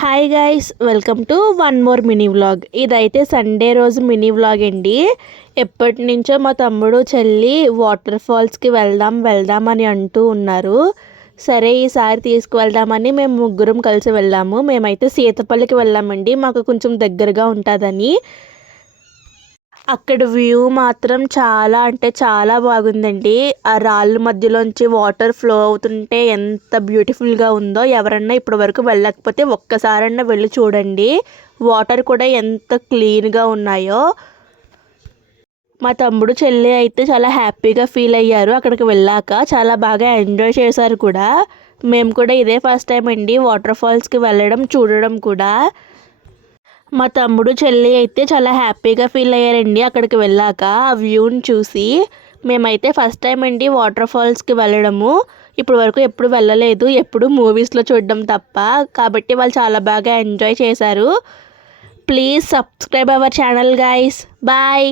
Hi guys, welcome to one more mini vlog. ఇదైతే Sunday రోజు mini vlog అండి. ఎప్పటి నుంచో మా తమ్ముడు చెల్లి వాటర్ ఫాల్స్కి వెళ్దాం అని అంటూ ఉన్నారు. సరే ఈసారి తీసుకువెళ్దామని మేము ముగ్గురం కలిసి వెళ్ళాము. మేమైతే సీతపల్లికి వెళ్ళామండి, మాకు కొంచెం దగ్గరగా ఉంటుందని. అక్కడ వ్యూ మాత్రం చాలా అంటే చాలా బాగుందండి. ఆ రాళ్ళ మధ్యలోంచి వాటర్ ఫ్లో అవుతుంటే ఎంత బ్యూటిఫుల్గా ఉందో. ఎవరన్నా ఇప్పటి వరకు వెళ్ళకపోతే ఒక్కసారన్నా వెళ్ళి చూడండి. వాటర్ కూడా ఎంత క్లీన్గా ఉన్నాయో. మా తమ్ముడు చెల్లి అయితే చాలా హ్యాపీగా ఫీల్ అయ్యారు అక్కడికి వెళ్ళాక. చాలా బాగా ఎంజాయ్ చేశారు కూడా. మేము కూడా ఇదే ఫస్ట్ టైం అండి వాటర్ ఫాల్స్కి వెళ్ళడం, చూడడం కూడా. మా తమ్ముడు చెల్లి అయితే చాలా హ్యాపీగా ఫీల్ అయ్యారండి అక్కడికి వెళ్ళాక ఆ వ్యూని చూసి. మేమైతే ఫస్ట్ టైం అండి వాటర్ ఫాల్స్కి వెళ్ళడము. ఇప్పటి వరకు ఎప్పుడు వెళ్ళలేదు, ఎప్పుడు మూవీస్లో చూడడం తప్ప. కాబట్టి వాళ్ళు చాలా బాగా ఎంజాయ్ చేశారు. Please subscribe our channel guys. Bye.